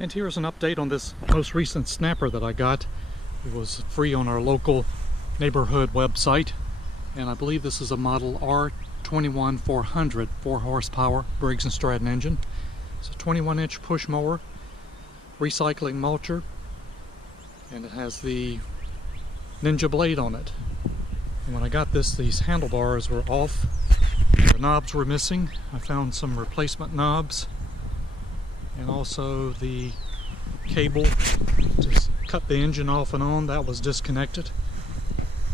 And here's an update on this most recent snapper that I got. It was free on our local neighborhood website, and I believe this is a model R21400, 4 horsepower Briggs & Stratton engine. It's a 21-inch push mower, recycling mulcher, and it has the Ninja blade on it. And when I got this, these handlebars were off, the knobs were missing. I found some replacement knobs, and also the cable to cut the engine off and on, that was disconnected,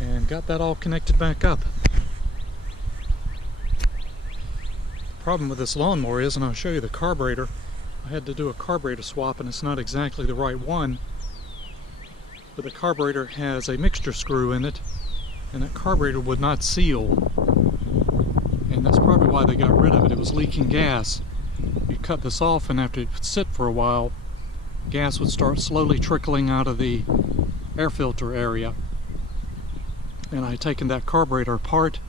and got that all connected back up. The problem with this lawnmower is, and I'll show you the carburetor, I had to do a carburetor swap, and it's not exactly the right one, but the carburetor has a mixture screw in it, and that carburetor would not seal, and that's probably why they got rid of it. It was leaking gas. You cut this off, and after it would sit for a while, gas would start slowly trickling out of the air filter area. And I had taken that carburetor apart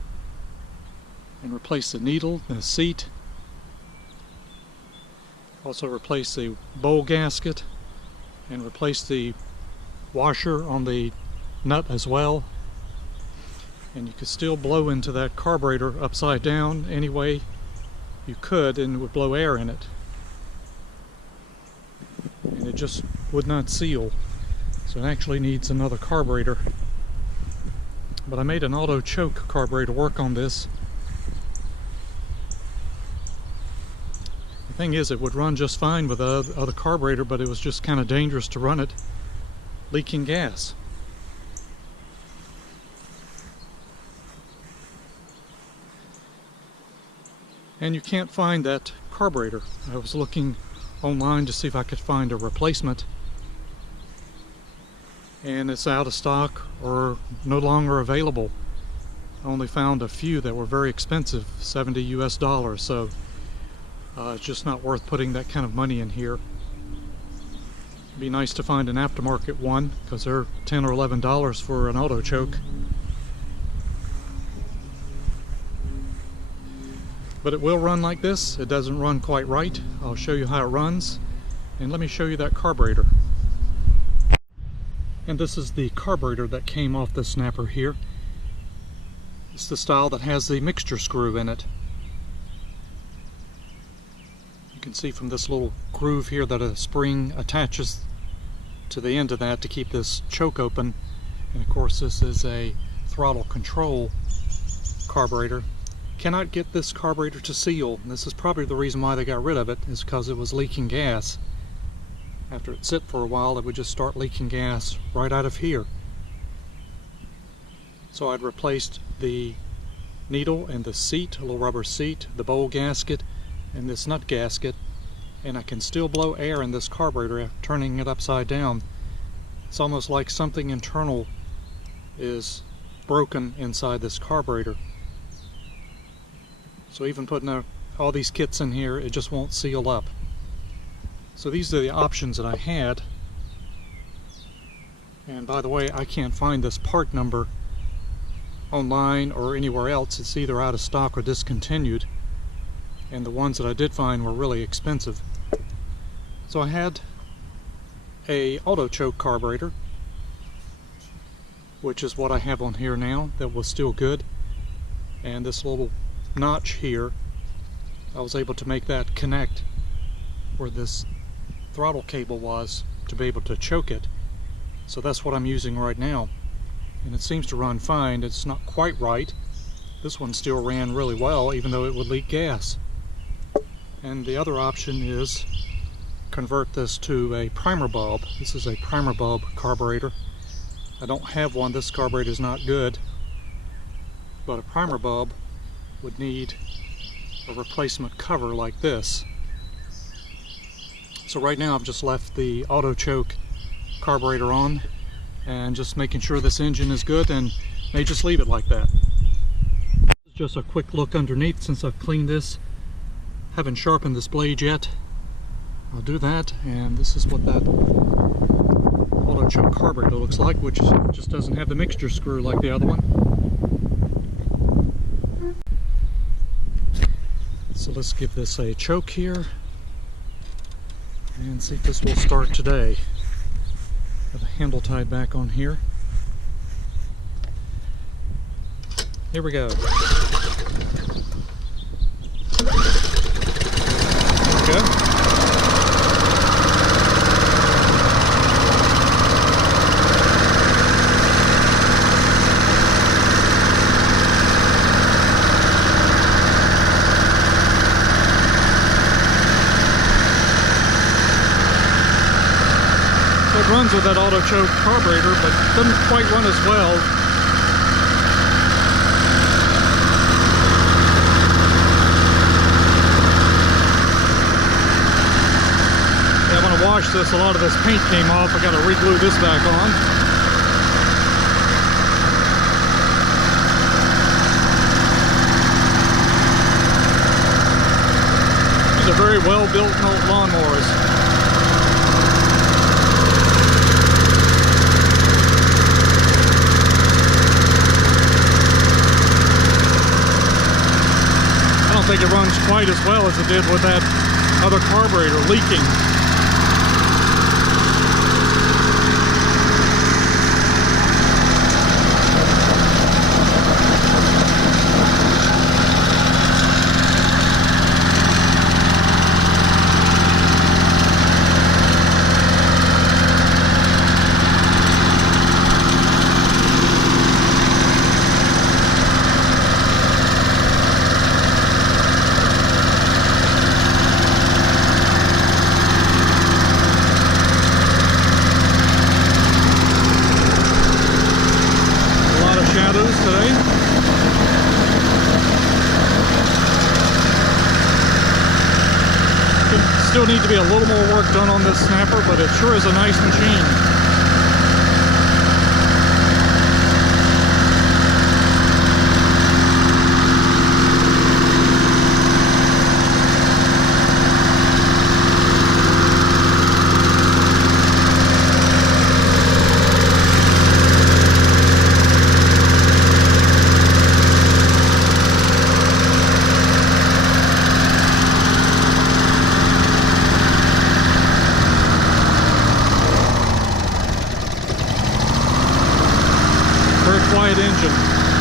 and replaced the needle, the seat, also replaced the bowl gasket, and replaced the washer on the nut as well. And you could still blow into that carburetor upside down any way you could, and it would blow air in it. And it just would not seal. So it actually needs another carburetor. But I made an autochoke carburetor work on this. The thing is, it would run just fine with the other carburetor, but it was just kind of dangerous to run it leaking gas. And you can't find that carburetor. I was looking online to see if I could find a replacement, and it's out of stock or no longer available. I only found a few that were very expensive, $70 US, so it's just not worth putting that kind of money in here. It'd be nice to find an aftermarket one, because they're $10 or $11 for an autochoke. But it will run like this. It doesn't run quite right. I'll show you how it runs, and let me show you that carburetor. And this is the carburetor that came off the snapper here. It's the style that has the mixture screw in it. You can see from this little groove here that a spring attaches to the end of that to keep this choke open. And of course, this is a throttle control carburetor. Cannot get this carburetor to seal. This is probably the reason why they got rid of it, is because it was leaking gas. After it sit for a while, it would just start leaking gas right out of here. So I'd replaced the needle and the seat, a little rubber seat, the bowl gasket, and this nut gasket, and I can still blow air in this carburetor after turning it upside down. It's almost like something internal is broken inside this carburetor. So even putting all these kits in here, it just won't seal up. So these are the options that I had. And by the way, I can't find this part number online or anywhere else. It's either out of stock or discontinued. And the ones that I did find were really expensive. So I had a autochoke carburetor, which is what I have on here now, that was still good. And this little notch here, I was able to make that connect where this throttle cable was to be able to choke it. So that's what I'm using right now, and it seems to run fine. It's not quite right. This one still ran really well, even though it would leak gas. And the other option is convert this to a primer bulb. This is a primer bulb carburetor. I don't have one. This carburetor is not good, but a primer bulb would need a replacement cover like this. So right now I've just left the autochoke carburetor on and just making sure this engine is good, and may just leave it like that. Just a quick look underneath since I've cleaned this. Haven't sharpened this blade yet. I'll do that, and this is what that autochoke carburetor looks like, which just doesn't have the mixture screw like the other one. So let's give this a choke here. And see if this will start today. Got the handle tied back on here. Here we go. There we go. It runs with that autochoke carburetor, but doesn't quite run as well. Yeah, I'm gonna wash this. A lot of this paint came off. I gotta re-glue this back on. These are very well-built lawnmowers. I don't think it runs quite as well as it did with that other carburetor leaking. Today. Still need to be a little more work done on this snapper, but it sure is a nice machine. Quiet engine.